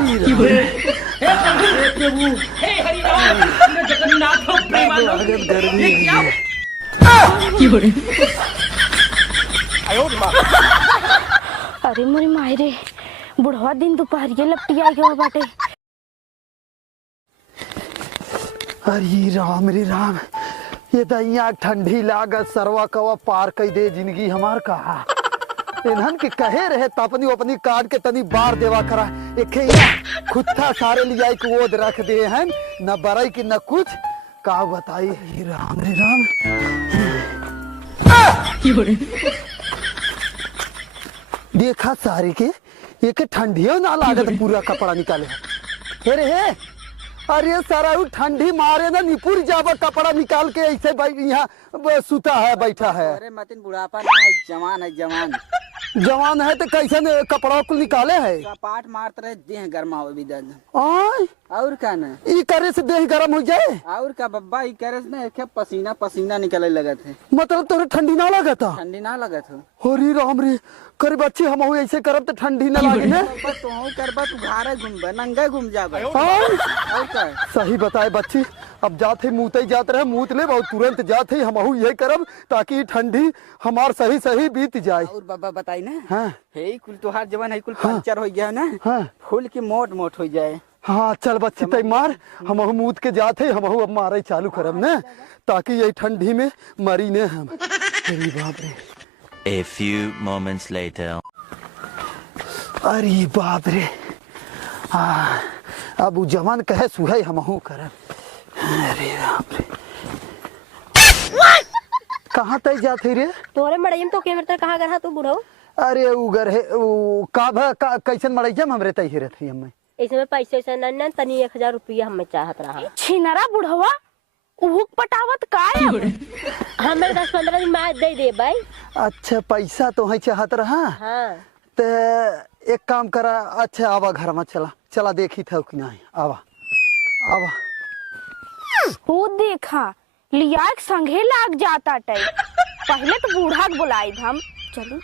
हे प्रभु, हे हरिराम, हे जगन्नाथ प्रेमानंद, गर्मी ये क्या? अरे मोरी मायरे बुढ़वा दिन दोपहरिये लपटिया गयो बाटे। अरे राम रे राम, ये दैया ठंडी लागत सरवा कवा पार कई दे जिंदगी हमार कहा। इन्हन के कहे रहे तपनी अपनी काट के तनी बार देवा करा, एक खुत्ता सारे लिया कि वो रख दे हैं न बरई की न कुछ का बताई। राम रे राम, देखा सारे के एक ठंडियों ना लागत पूरा कपड़ा निकाले। अरे हे अरे सारा ठंडी मारे ना निपुर जावा कपड़ा निकाल के ऐसे यहाँ सुता है बैठा है। अरे मतिन बुढ़ापा ना है, जवान है, जवान जवान है तो कैसे कपड़ा को निकाले है। पाट मारते रहे देह गर्मा हो भी दर्द आय और का ना ई करे से देह गरम हो जाए और का बब्बा ई करे से ना एक पसीना पसीना निकले लगत है। मतलब तोरे ठंडी ना लगता। ठंडी ना लगत हो। अरे राम रे करे बच्चे हम ऐसे करब तो ठंडी ना लागे ना। तो करबा तू घारे घूमबे नंगे घूम जाबे और का सही बताए बच्चे, अब जाते मुँहते जाते रहे मुँह ले बहुत तुरंत जाते हम ये करब ताकि ठंडी हमार सही सही बीत जाए। और बाबा बताई ना हाँ हे कुल तोहार जवान है कुल पंचर हो गया ना। हाँ फूल की मोट मोट हो जाए। हाँ चल बच्चे तय मार, हम मूत के जाते हम अब मारे चालू करब ना ताकि ये ठंडी में मरी ने हम। अरे बाप रे। A few moments later. अरे बाप रे, अब वो जवान कहे सुहे हम करब। अरे बाप रे, कहाँ तय जाते रे? तोरे मड़ई में तो के बेर कहाँ गरहा तू बुढ़ऊ? अरे उगर है वो का कैसन मड़ई जम हमरे तय रहत हम। ऐसे में पैसे से न तनी 1000 रुपया हमें चाहत रहा। छिनरा बुढ़वा उहुक पटावत काय हमें 10-15 दिन में दे दे भाई। अच्छा पैसा तो है चाहत रहा। हाँ ते एक काम करा, अच्छा आवा घर में चला चला देखी था कि नहीं। आवा आवा वो देखा लिया एक संघे लाग जाता टाइम। पहले तो बूढ़ा के बुलाई हम चलो।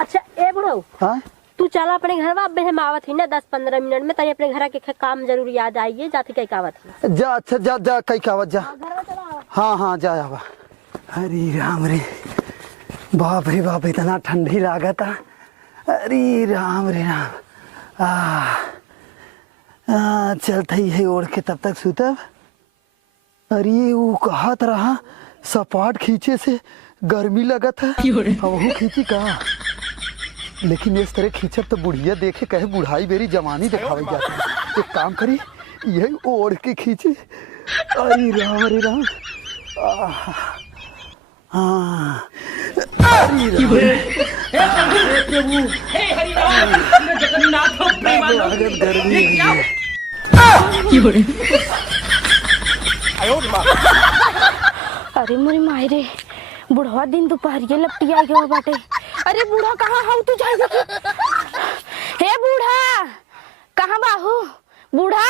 अच्छा ए बुढ़ऊ हाँ तू चला अपने घर में। अब हम आवत ही ना 10-15 मिनट में तनी अपने घर के काम जरूर याद आइए जाती कई कावत है। जा, अच्छा जा जा कई कावत जा। घर में चला। हाँ हाँ जा आवा। अरे राम रे बाप रे बाप, इतना ठंडी लागत। अरे राम रे राम, चलते ही है ओढ़ के तब तक सुतब। अरे वो कहत रहा सपाट खींचे से गर्मी लगत है, वो खींची कहा। लेकिन इस तरह खींचब तो बुढ़िया देखे कहे बुढ़ाई बेरी जवानी दिखाई जाती है। एक काम करी यही ओढ़ के खींचे। अरे राम रे राम, हाँ हे प्रभु, हे हरिराम, हे जगन्नाथ प्रेमानंद, गर्मी ये क्या? अरे मोरी मायरे बुढ़वा दिन दोपहरिये लपटिया गयो बाटे। अरे बूढ़ा कहाँ हाउ तू जाएगा? हे बूढ़ा कहाँ बाहू? बूढ़ा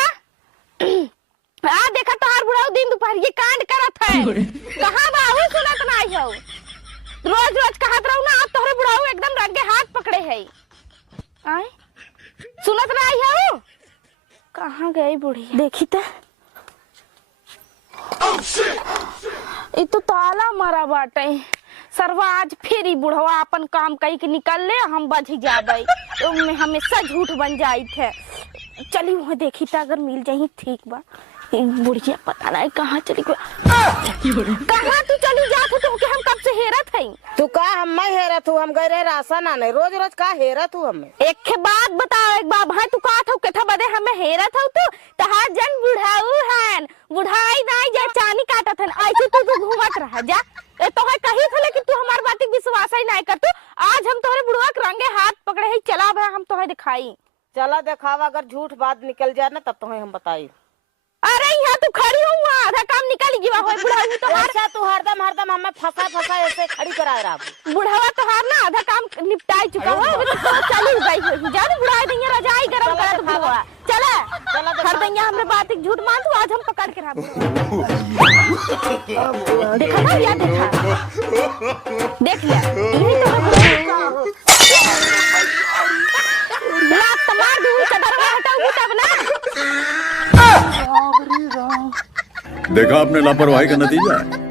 देखा तोहार बुढ़ाऊ दिन दोपहरिये कांड करत है। कहाँ बाहू? सुनत नहीं हो। रोज रोज कहत रहू ना, अब तोहरे बुढ़ाऊ एकदम रंगे हाथ पकड़े है। आए सुनत नहीं हो? कहाँ गई बुढ़ी? देखी तो ये तो ताला मारा बाटे। सरवा आज फिर ही बुढ़वा अपन काम कई के निकल ले, हम बच जाबे। हमेशा झूठ बन जाई थे। चली वहाँ देखी तो अगर मिल जाही ठीक बा। बुढ़िया पता नहीं कहाँ चली गई। कहाँ तू चली जात हो कि हम कब से हेरत है? तू का हम हेरत हूँ? हम गए रहे राशन आने, रोज रोज का हेरत हूँ हमें। एक के बात बताओ एक बार भाई, तू कहा था कथा बदे हमें हेरत हो तू तहार जन बुढ़ाऊ हन। बुढ़ाई नहीं जा चानी काटत हन, ऐसे तू घूमत रह जा। ए तो है कही थे लेकिन तू हमार बात विश्वास ही नहीं करतू। आज हम तोहरे बुढ़वा के रंगे हाथ पकड़े ही चला भा हम तोहे दिखाई। चला दिखावा, अगर झूठ बात निकल जाए ना तब तुम्हें हम बताई। अरे यहाँ तू खड़ी हूँ, आधा काम निकल गया हो। बुढ़ाऊ तो अच्छा तू हरदम हरदम हमें फंसा ऐसे खड़ी करा रहा। बुढ़ावा तो हार ना आधा काम निपटाई चुका हो। तो चली गई जाने बुढ़ाई नहीं रजाई गरम करा तो बुढ़वा चला हर दिन हमरे बात एक झूठ मान तू। आज हम पकड़ के रहा देखा ना याद देख लिया। देखा आपने लापरवाही का नतीजा है।